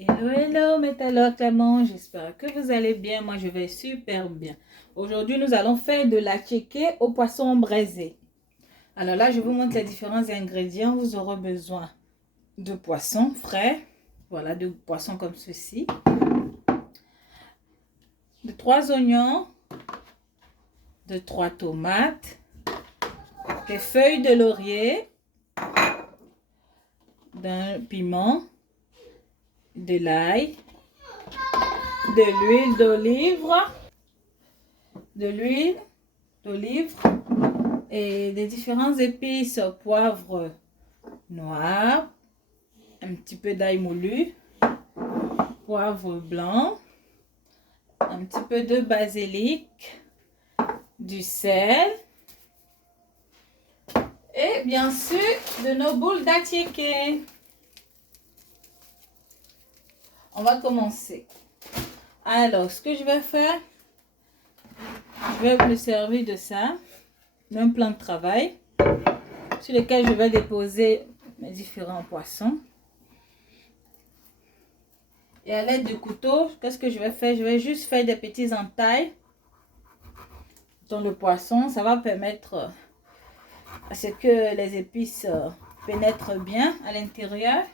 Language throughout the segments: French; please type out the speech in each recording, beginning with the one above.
Hello, hello, Métallo Clément, j'espère que vous allez bien. Moi, je vais super bien. Aujourd'hui, nous allons faire de la tchéké au poisson braisé. Alors là, je vous montre les différents ingrédients. Vous aurez besoin de poisson frais, voilà, de poisson comme ceci, de 3 oignons, de 3 tomates, des feuilles de laurier, d'un piment, de l'ail, de l'huile d'olive et des différentes épices, poivre noir, un petit peu d'ail moulu, poivre blanc, un petit peu de basilic, du sel et bien sûr de nos boules d'attiéké. On va commencer. Alors, ce que je vais faire, je vais me servir de ça, d'un plan de travail sur lequel je vais déposer mes différents poissons. Et à l'aide du couteau, qu'est-ce que je vais faire? Je vais juste faire des petites entailles dans le poisson. Ça va permettre à ce que les épices pénètrent bien à l'intérieur.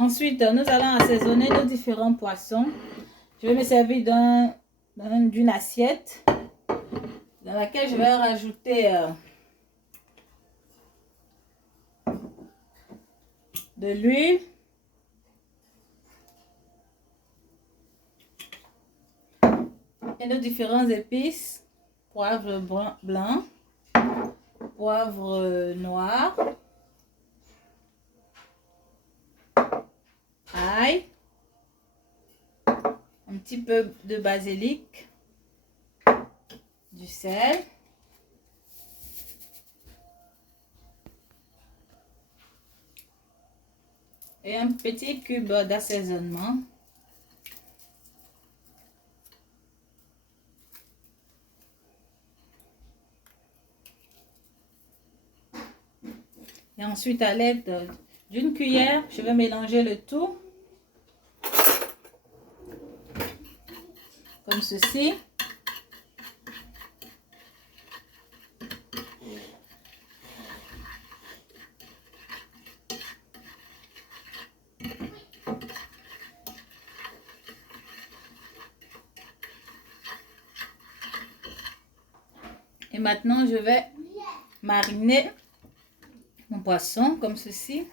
Ensuite, nous allons assaisonner nos différents poissons. Je vais me servir d'une assiette dans laquelle je vais rajouter de l'huile, et nos différentes épices, poivre blanc, poivre noir, ail, un petit peu de basilic, du sel, et un petit cube d'assaisonnement. Et ensuite, à l'aide d'une cuillère, je vais mélanger le tout comme ceci. Et maintenant, je vais mariner mon poisson comme ceci.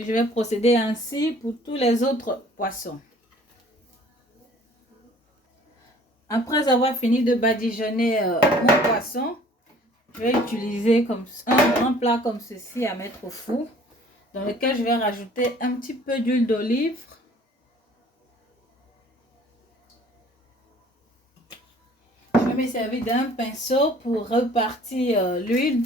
Je vais procéder ainsi pour tous les autres poissons. Après avoir fini de badigeonner mon poisson, je vais utiliser comme un grand plat comme ceci à mettre au four, dans lequel je vais rajouter un petit peu d'huile d'olive. Je vais me servir d'un pinceau pour repartir l'huile.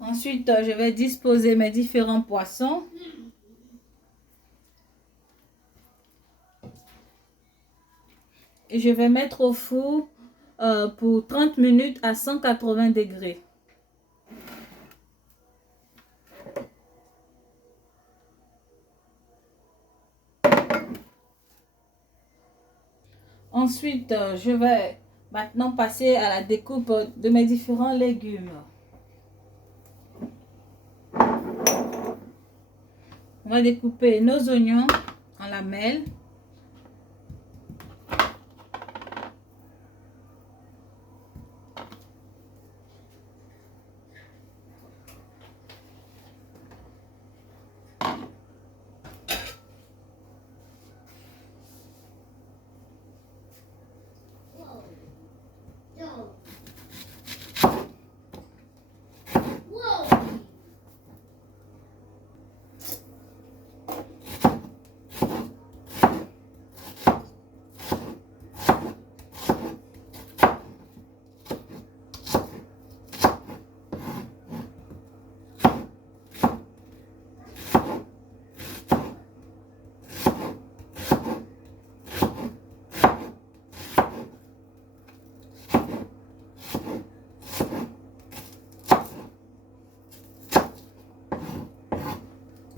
Ensuite, je vais disposer mes différents poissons. et je vais mettre au four pour 30 minutes à 180 degrés. Ensuite, je vais maintenant passer à la découpe de mes différents légumes. On va découper nos oignons en lamelles.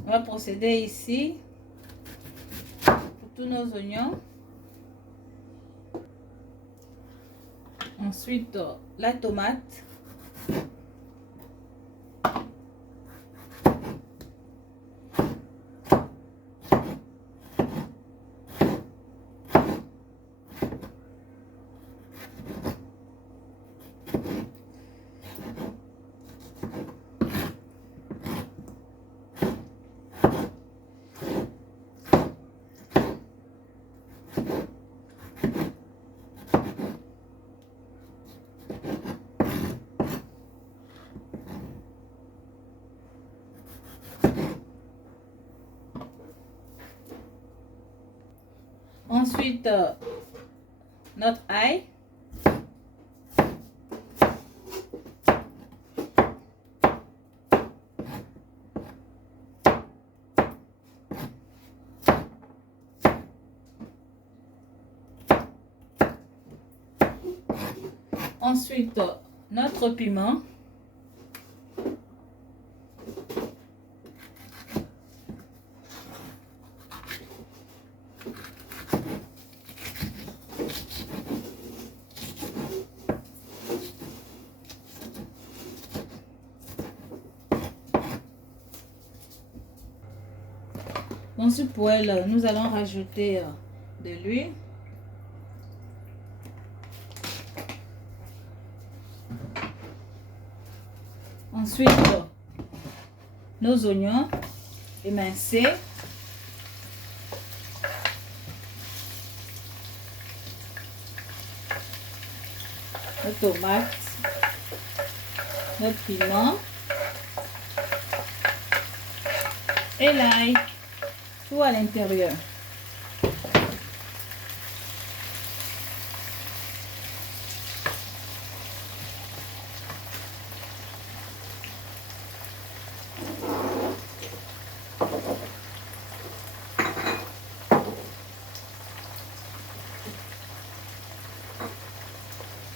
On va procéder ici pour tous nos oignons. Ensuite, la tomate. Ensuite, notre ail. Ensuite, notre piment. Dans ce poêle, nous allons rajouter de l'huile. Ensuite, nos oignons émincés. Nos tomates, notre piment et l'ail, tout à l'intérieur.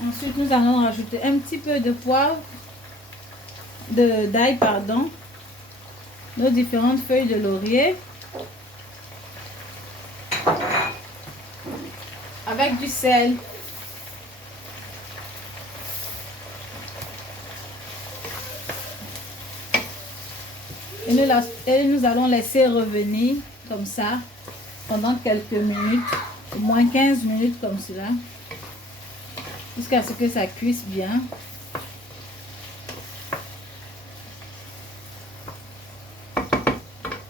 Ensuite, nous allons rajouter un petit peu de poivre, d'ail, pardon, nos différentes feuilles de laurier, avec du sel. Et nous allons laisser revenir comme ça pendant quelques minutes, au moins 15 minutes comme cela, jusqu'à ce que ça cuise bien.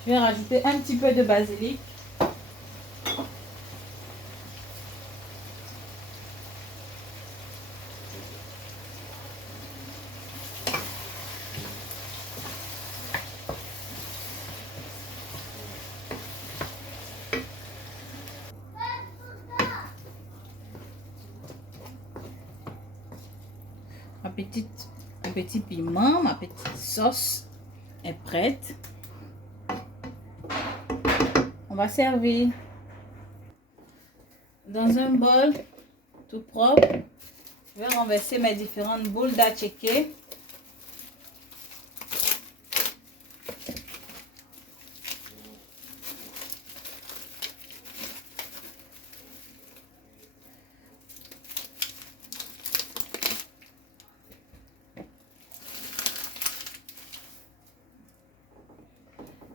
Je vais rajouter un petit peu de basilic. Un petit piment, ma petite sauce est prête. On va servir. Dans un bol, tout propre. Je vais renverser mes différentes boules d'attiqué.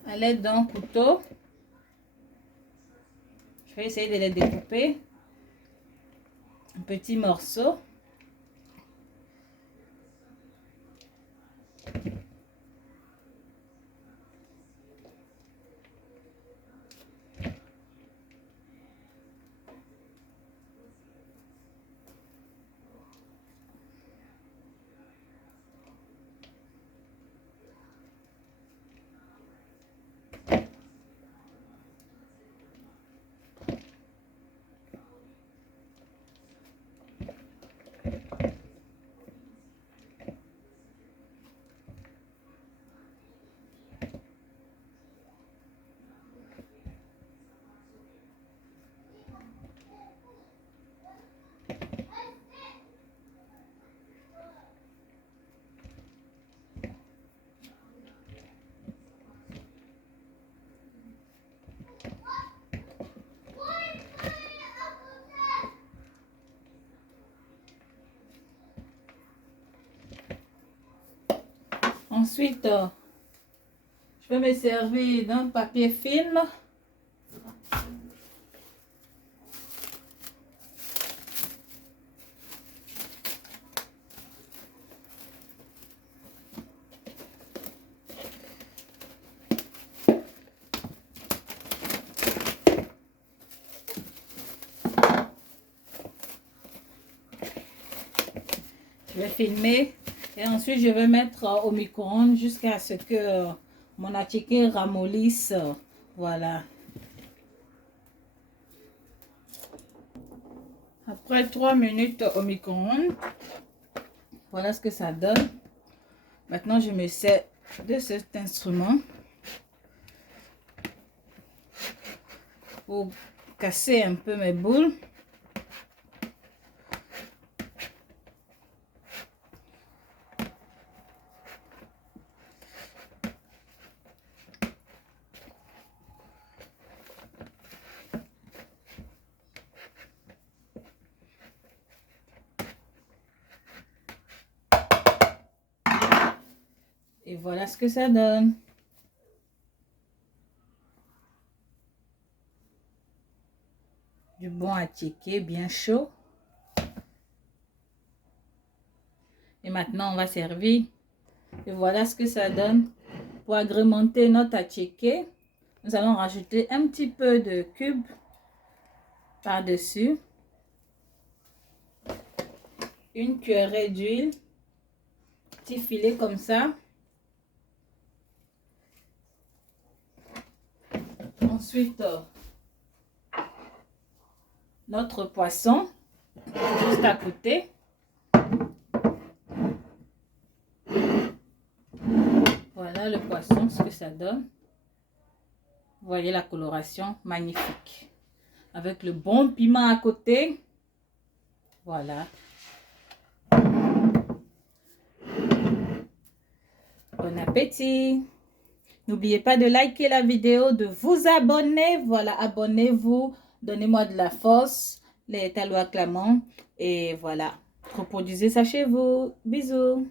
À l'aide d'un couteau, je vais essayer de les découper en petits morceaux. Ensuite, je vais me servir d'un papier film. Je vais filmer et ensuite je vais mettre au micro-ondes jusqu'à ce que mon attiqué ramollisse. Voilà. Après 3 minutes au micro-ondes, voilà ce que ça donne. Maintenant, je me sers de cet instrument pour casser un peu mes boules. Et voilà ce que ça donne. Du bon attiqué bien chaud. Et maintenant, on va servir. Et voilà ce que ça donne. Pour agrémenter notre attiqué, nous allons rajouter un petit peu de cube par-dessus. Une cuillerée d'huile. Petit filet comme ça. Ensuite, notre poisson juste à côté. Voilà le poisson, ce que ça donne. Vous voyez la coloration magnifique. Avec le bon piment à côté. Voilà. Bon appétit. N'oubliez pas de liker la vidéo, de vous abonner. Voilà, abonnez-vous. Donnez-moi de la force. Les Talois Clamants. Et voilà. Reproduisez ça chez vous. Bisous.